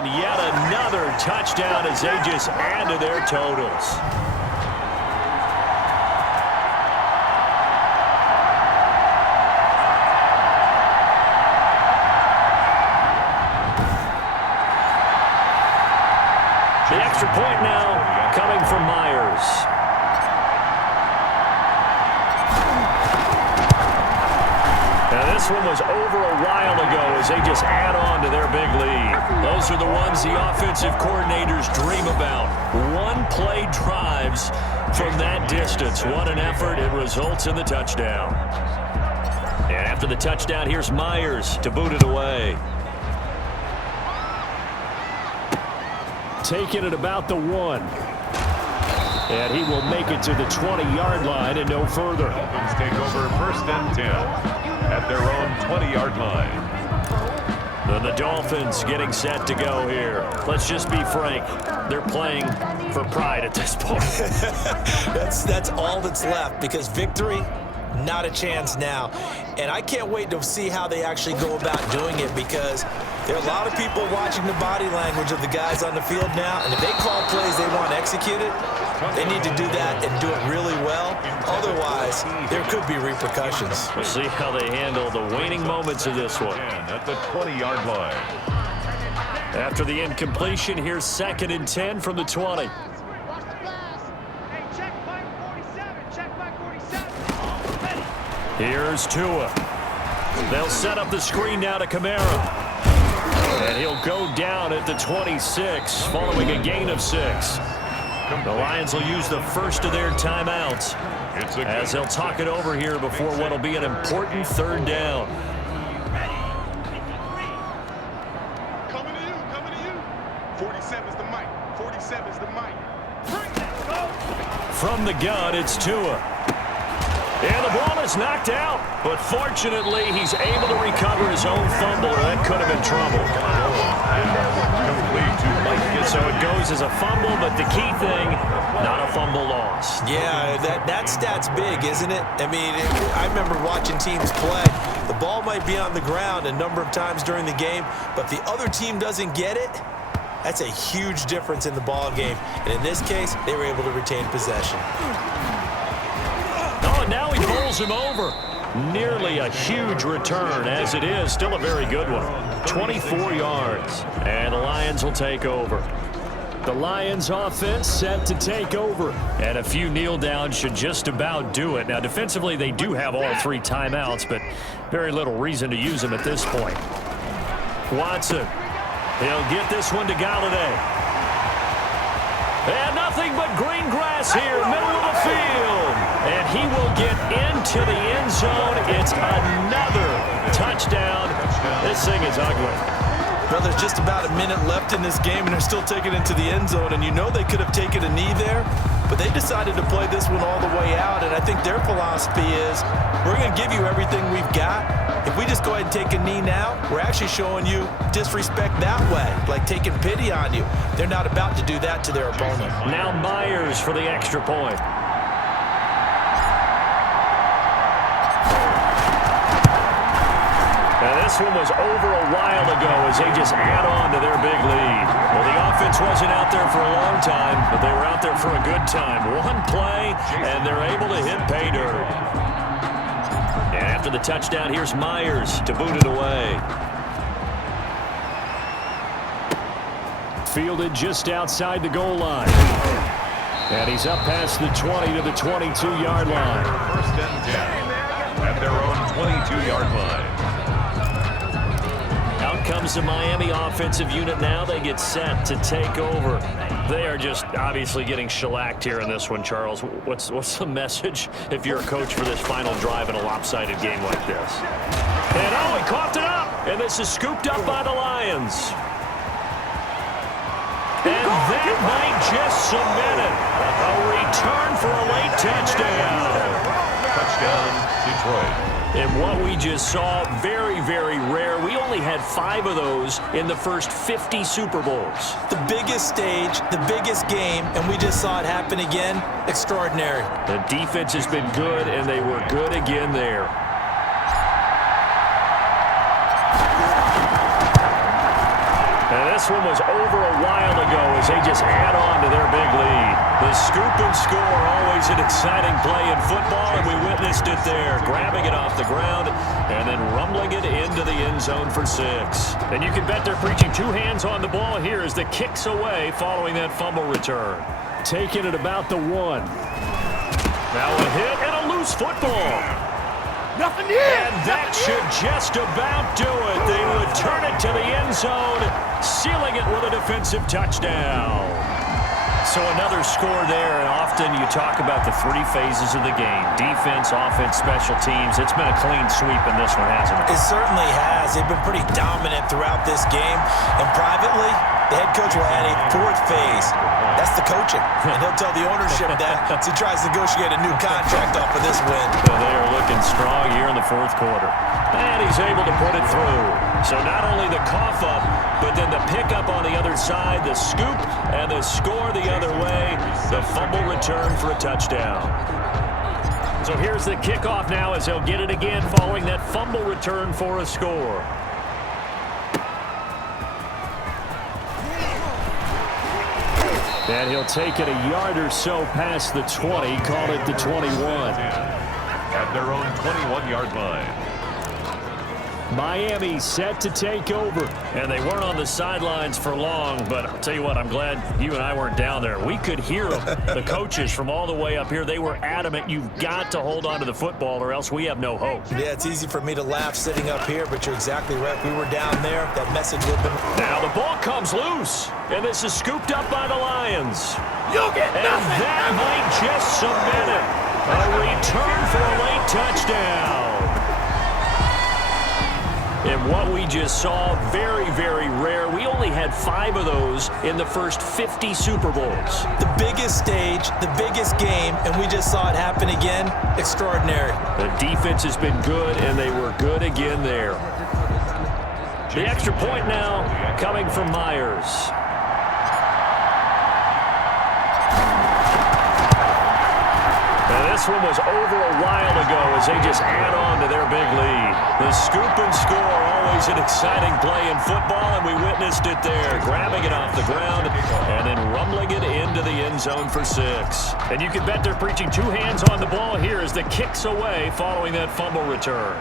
And yet another touchdown as they just add to their totals. The extra point now coming from Myers. Now this one was over a while ago as they just add on to their big lead. Those are the ones the offensive coordinators dream about. One-play drives from that distance. What an effort. It results in the touchdown. And after the touchdown, here's Myers to boot it away. Taking it about the 1. And he will make it to the 20-yard line and no further. Dolphins take over 1st and 10 at their own 20-yard line. And the Dolphins getting set to go here. Let's just be frank. They're playing for pride at this point. That's all that's left, because victory, not a chance now. And I can't wait to see how they actually go about doing it, because there are a lot of people watching the body language of the guys on the field now, and if they call plays they want executed, they need to do that and do it really well. Otherwise, there could be repercussions. We'll see how they handle the waning moments of this one. At the 20-yard line. After the incompletion, here's 2nd and 10 from the 20. Here's Tua. They'll set up the screen now to Kamara. And he'll go down at the 26 following a gain of 6. The Lions will use the first of their timeouts as they'll talk it over here before what will be an important 3rd down. Coming to you. 47's the mic. 47's the mic. From the gun, it's Tua. And the ball is knocked out, but fortunately he's able to recover his own fumble, or that could have been trouble. So it goes as a fumble, but the key thing, not a fumble loss. Yeah, that stat's big, isn't it? I mean, I remember watching teams play. The ball might be on the ground a number of times during the game, but if the other team doesn't get it, that's a huge difference in the ball game. And in this case, they were able to retain possession. Oh, now he bowls him over. Nearly a huge return, as it is. Still a very good one. 24 yards. And the Lions will take over. The Lions offense set to take over. And a few kneel downs should just about do it. Now, defensively, they do have all 3 timeouts, but very little reason to use them at this point. Watson. He'll get this one to Galladay. And nothing but green grass here, middle of the field. And he will get into the end zone. It's another touchdown. This thing is ugly. Well, there's just about a minute left in this game, and they're still taking it into the end zone. And you know they could have taken a knee there, but they decided to play this one all the way out. And I think their philosophy is, we're going to give you everything we've got. If we just go ahead and take a knee now, we're actually showing you disrespect that way, like taking pity on you. They're not about to do that to their opponent. Now Myers for the extra point. Now this one was over a while ago as they just add on to their big lead. Well, the offense wasn't out there for a long time, but they were out there for a good time. One play, and they're able to hit pay dirt. And after the touchdown, here's Myers to boot it away. Fielded just outside the goal line. And he's up past the 20 to the 22-yard line. 1st and 10 at their own 22-yard line. Out comes the Miami offensive unit now. They get set to take over. They are just obviously getting shellacked here in this one, Charles. What's the message if you're a coach for this final drive in a lopsided game like this? And oh, he coughed it up. And this is scooped up by the Lions. And that might just cement it. A return for a late touchdown. Touchdown, Detroit. And what we just saw, very, very rare. We only had 5 of those in the first 50 Super Bowls. The biggest stage, the biggest game, and we just saw it happen again. Extraordinary. The defense has been good, and they were good again there. And this one was over a while ago as they just add on to their big lead. The scoop and score, always an exciting play in football, and we witnessed it there, grabbing it off the ground and then rumbling it into the end zone for 6. And you can bet they're preaching two hands on the ball here as the kick's away following that fumble return. Taking it about the 1. Now a hit and a loose football. Nothing here. And that should just about do it. They return it to the end zone, sealing it with a defensive touchdown. So another score there, and often you talk about the 3 phases of the game. Defense, offense, special teams. It's been a clean sweep in this one, hasn't it? It certainly has. They've been pretty dominant throughout this game. And privately, the head coach will add a 4th phase. That's the coaching. And he'll tell the ownership that as he tries to negotiate a new contract off of this win. So they are looking strong here in the 4th quarter. And he's able to put it through. So not only the cough up, but then the pickup on the other side, the scoop, and the score the other way. The fumble return for a touchdown. So here's the kickoff now as they'll get it again following that fumble return for a score. And he'll take it a yard or so past the 20, call it the 21. At their own 21-yard line. Miami set to take over. And they weren't on the sidelines for long, but I'll tell you what, I'm glad you and I weren't down there. We could hear them. The coaches from all the way up here, they were adamant, you've got to hold on to the football or else we have no hope. Yeah, it's easy for me to laugh sitting up here, but you're exactly right. We were down there. That message would have been... Now the ball comes loose, and this is scooped up by the Lions. You'll get And nothing. that might just cement it. A return for a late touchdown. And what we just saw, very, very rare. We only had 5 of those in the first 50 Super Bowls. The biggest stage, the biggest game, and we just saw it happen again. Extraordinary. The defense has been good, and they were good again there. The extra point now coming from Myers. And this one was over a while ago as they just add on to their big lead. The scoop and score, always an exciting play in football, and we witnessed it there, grabbing it off the ground and then rumbling it into the end zone for 6. And you can bet they're preaching two hands on the ball here as the kick's away following that fumble return.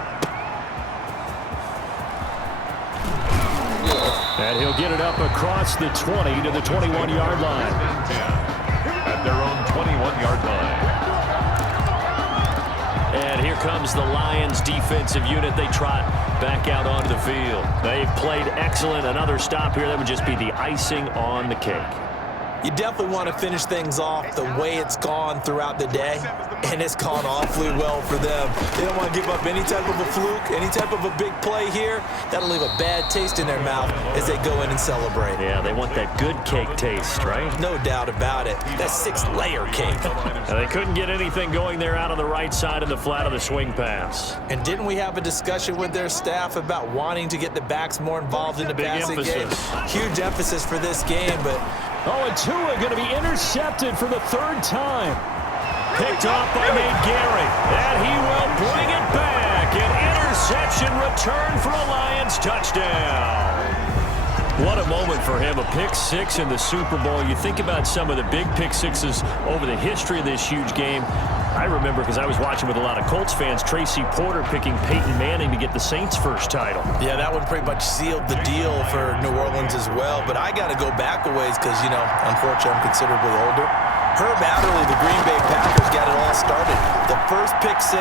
And he'll get it up across the 20 to the 21-yard line. At their own 21-yard line. And here comes the Lions defensive unit. They trot back out onto the field. They've played excellent. Another stop here, that would just be the icing on the cake. You definitely want to finish things off the way it's gone throughout the day, and it's gone awfully well for them. They don't want to give up any type of a fluke, any type of a big play here. That'll leave a bad taste in their mouth as they go in and celebrate. Yeah, they want that good cake taste, right? No doubt about it. That 6-layer cake. And they couldn't get anything going there out on the right side of the flat of the swing pass. And didn't we have a discussion with their staff about wanting to get the backs more involved in the passing game? Huge emphasis for this game, but... Oh, and Tua going to be intercepted for the 3rd time. Picked off by Nate Gary. And he will bring it back. An interception return for a Lions touchdown. What a moment for him, a pick 6 in the Super Bowl. You think about some of the big pick 6s over the history of this huge game. I remember, because I was watching with a lot of Colts fans, Tracy Porter picking Peyton Manning to get the Saints' first title. Yeah, that one pretty much sealed the deal for New Orleans as well. But I got to go back a ways because, you know, unfortunately I'm considerably older. Herb Adderley, the Green Bay Packers, got it all started. The first pick 6,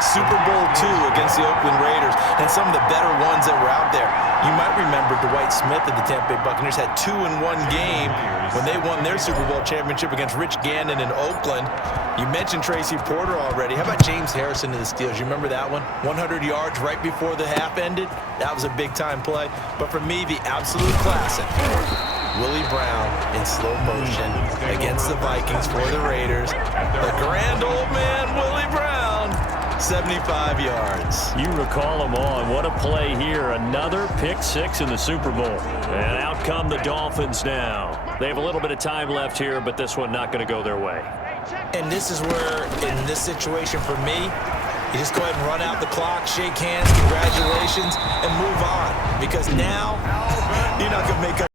Super Bowl II against the Oakland Raiders, and some of the better ones that were out there. You might remember Dwight Smith of the Tampa Bay Buccaneers had 2 in one game when they won their Super Bowl championship against Rich Gannon in Oakland. You mentioned Tracy Porter already. How about James Harrison of the Steelers? You remember that one? 100 yards right before the half ended. That was a big-time play. But for me, the absolute classic, Willie Brown in slow motion against the Vikings for the Raiders. The grand old man, Willie Brown, 75 yards. You recall them all, and what a play here. Another pick 6 in the Super Bowl. And out come the Dolphins now. They have a little bit of time left here, but this one not going to go their way. And this is where, in this situation for me, you just go ahead and run out the clock, shake hands, congratulations, and move on. Because now, you're not going to make up